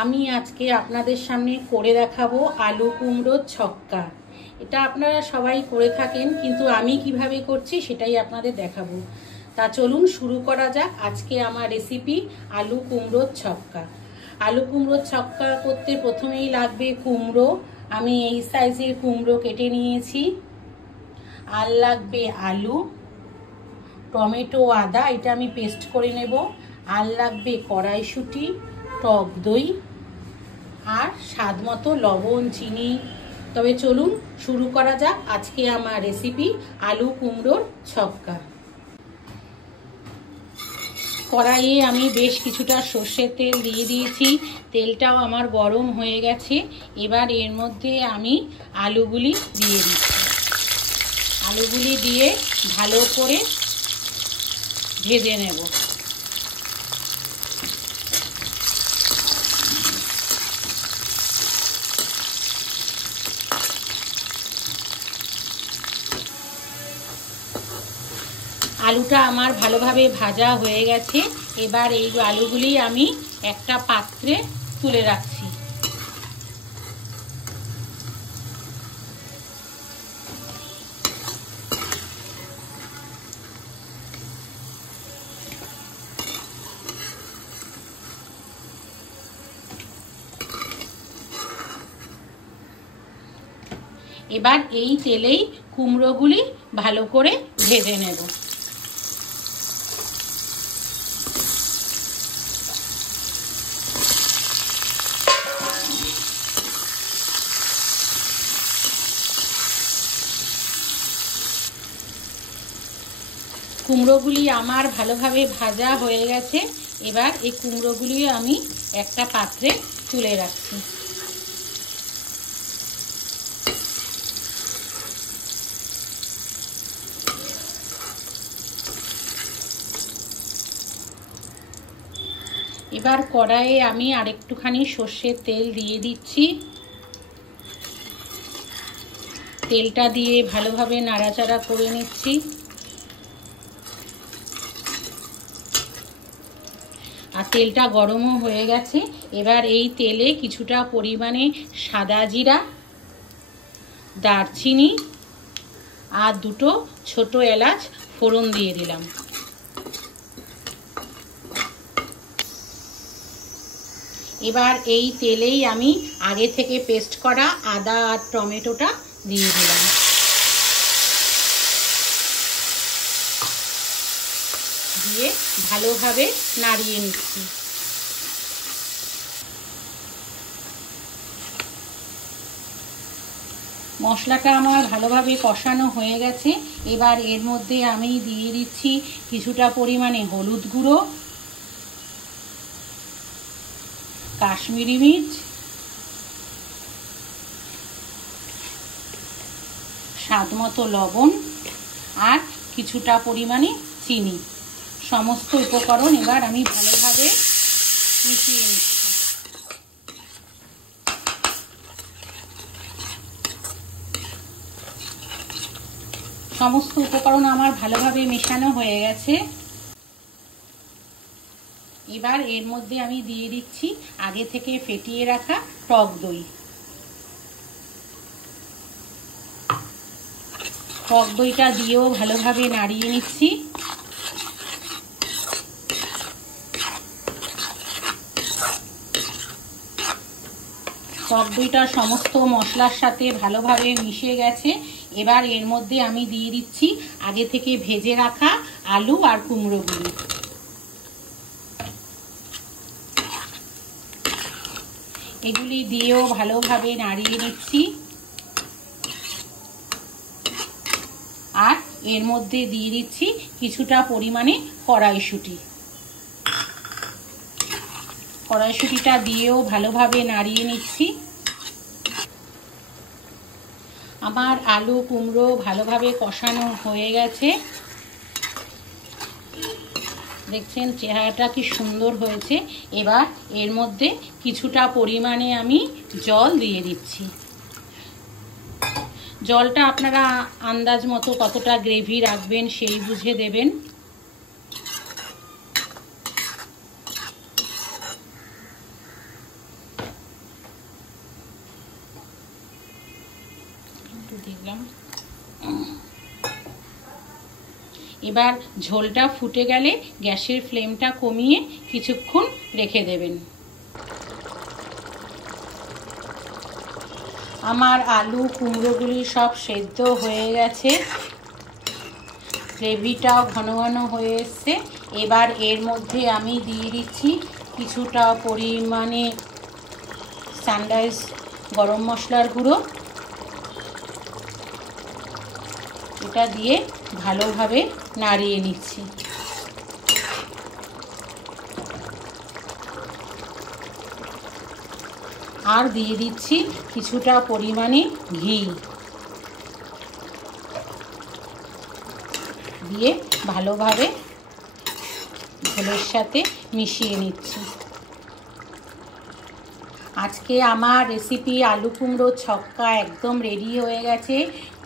আমি আজকে আপনাদের সামনে করে দেখাবো আলু কুমড়োর ছক্কা। এটা আপনারা সবাই করে থাকেন, কিন্তু আমি কিভাবে করছি সেটাই আপনাদের দেখাবো। তা চলুন শুরু করা যাক। আজকে আমার রেসিপি আলু কুমড়োর ছক্কা। আলু কুমড়োর ছক্কা করতে প্রথমেই লাগবে কুমড়ো। আমি এই সাইজের কুমড়ো কেটে নিয়েছি। আর লাগবে আলু, টমেটো, আদা, এটা আমি পেস্ট করে নেব। আর লাগবে কড়াইশুঁটি, টক দই আর স্বাদ মতো লবণ, চিনি। তবে চলুন শুরু করা যাক আজকে আমার রেসিপি আলু কুমড়োর ছক্কা। কড়াইয়ে আমি বেশ কিছুটা সর্ষের তেল দিয়ে দিয়েছি। তেলটাও আমার গরম হয়ে গেছে। এবার এর মধ্যে আমি আলুগুলি দিয়ে দিচ্ছি। আলুগুলি দিয়ে ভালো করে ভেজে নেব। আলুটা আমার ভালোভাবে ভাজা হয়ে গেছে। এবার এই আলুগুলি আমি একটা পাত্রে তুলে রাখছি। এবার এই তেলেই কুমড়োগুলি ভালো করে ভেজে নেব। কুমড়োগুলি আমার ভালোভাবে ভাজা হয়ে গেছে। এবার এই কুমড়োগুলি আমি একটা পাত্রে তুলে রাখছি। এবার কড়াইয়ে আমি আরেকটুখানি সর্ষের তেল দিয়ে দিচ্ছি। তেলটা দিয়ে ভালোভাবে নাড়াচাড়া করে নিচ্ছি। আর তেলটা গরমও হয়ে গেছে। এবার এই তেলে কিছুটা পরিমাণে সাদা জিরা, দারচিনি আর দুটো ছোট এলাচ ফোড়ন দিয়ে দিলাম। এবার এই তেলেই আমি আগে থেকে পেস্ট করা আদা আর টমেটোটা দিয়ে দিলাম। দিয়ে ভালোভাবে নাড়িয়ে নিচ্ছি। মশলাটা আমার ভালোভাবে কষানো হয়ে গেছে। এবার এর মধ্যে আমি দিয়ে দিচ্ছি কিছুটা পরিমাণে হলুদ গুঁড়ো, কাশ্মীরি মির্চ, স্বাদ মতো লবণ আর কিছুটা পরিমাণে চিনি। সমস্ত উপকরণ এবার আমি ভালোভাবে মিশিয়ে নিচ্ছি। সমস্ত উপকরণ আমার ভালোভাবে মেশানো হয়ে গেছে। এবার এর মধ্যে আমি দিয়ে দিচ্ছি আগে থেকে ফেটিয়ে রাখা টক দই। টক দইটা দিয়েও ভালোভাবে নাড়িয়ে নিচ্ছি। টক দইটা সমস্ত মশলার সাথে ভালোভাবে মিশে গেছে। এবার এর মধ্যে আমি দিয়ে দিচ্ছি আগে থেকে ভেজে রাখা আলু আর কুমড়োগুলি। এগুলি দিয়েও ভালোভাবে নাড়িয়ে নিচ্ছি। আর এর মধ্যে দিয়ে দিচ্ছি কিছুটা পরিমাণে কড়াইশুঁটি। কড়াইশুঁটিটা দিয়েও ভালোভাবে নাড়িয়ে নিচ্ছি। আমার আলু কুমড়ো ভালোভাবে কষানো হয়ে গেছে। দেখছেন চেহারাটা কি সুন্দর হয়েছে। এবার এর মধ্যে কিছুটা পরিমাণে আমি জল দিয়ে দিচ্ছি। জলটা আপনারা আন্দাজ মতো কতটা গ্রেভি রাখবেন সেই বুঝে দেবেন। দিলাম। এবার ঝোলটা ফুটে গেলে গ্যাসের ফ্লেমটা কমিয়ে কিছুক্ষণ রেখে দেবেন। আমার আলু কুমড়োগুলি সব সেদ্ধ হয়ে গেছে, গ্রেভিটাও ঘন ঘন হয়ে এসছে। এবার এর মধ্যে আমি দিয়ে দিচ্ছি কিছুটা পরিমাণে সানরাইজ গরম মশলার গুঁড়ো। এটা দিয়ে ভালোভাবে নাড়িয়ে নিচ্ছি। আর দিয়ে দিচ্ছি কিছুটা পরিমাণে ঘি, দিয়ে ভালোভাবে ঝোলের সাথে মিশিয়ে নিচ্ছি। আজকে আমার রেসিপি আলু কুমড়ো ছক্কা একদম রেডি হয়ে গেছে।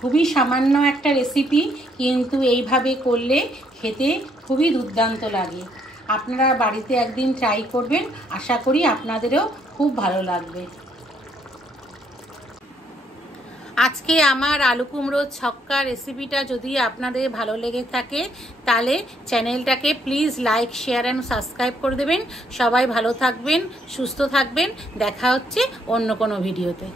খুবই সামান্য একটা রেসিপি, কিন্তু এইভাবে করলে খেতে খুবই দুর্দান্ত লাগে। আপনারা বাড়িতে একদিন ট্রাই করবেন, আশা করি আপনাদেরও খুব ভালো লাগবে। আজকে আমার আলু কুমড়ো ছক্কা রেসিপিটা যদি আপনাদের ভালো লেগে থাকে তাহলে চ্যানেলটাকে please like, share and subscribe করে দেবেন। সবাই ভালো থাকবেন, সুস্থ থাকবেন। দেখা হচ্ছে অন্য কোনো ভিডিওতে।